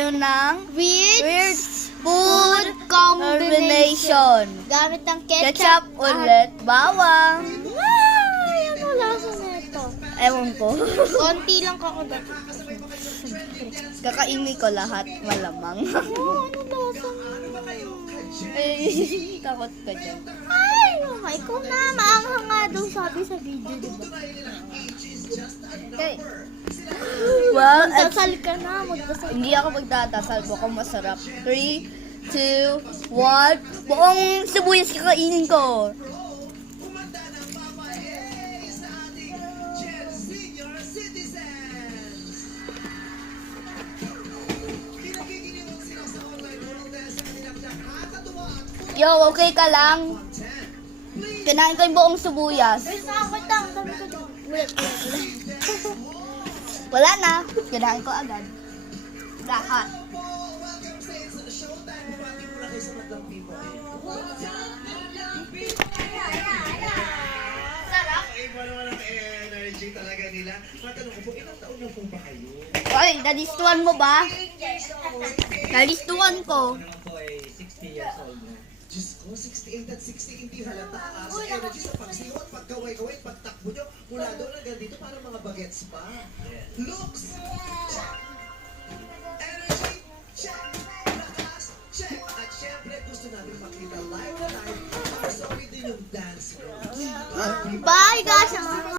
tayo ng Weird food combination. Gamit ng Ketchup ulit, bawang. Ay, ano lasa nito? Ewan ko. Konti lang kakagat. Kakainin ko lahat, malamang. Oh, ano lasa nito? Ay, takot ka dyan. Ay, ikaw na. Maanghang nga daw sabi sa video, diba? Okay. Well, Magdasal ka na. Magdasal. hindi ako magtatasal. Mukhang masarap. 3, 2, 1. Buong sibuyas kakainin ko. Yo, okay ka lang? Kinain ko yung buong sibuyas. Wait, nakakot lang. Sabi ko dyan. Wait. Wala na. Kinain ko agad. Lahat. Iba naman ang energy talaga nila. Matanong ko po, ilang taon na po ba kayo? Oy, nalistuan mo ba? Nalistuan ko. Ako naman po ay 60 years old na. Diyos ko, 68 at 60, hindi halata sa energy sa pagsiwat, pagkaway-kaway, pagtakbo nyo. Mula doon hanggang dito, parang mga bagets pa. Looks!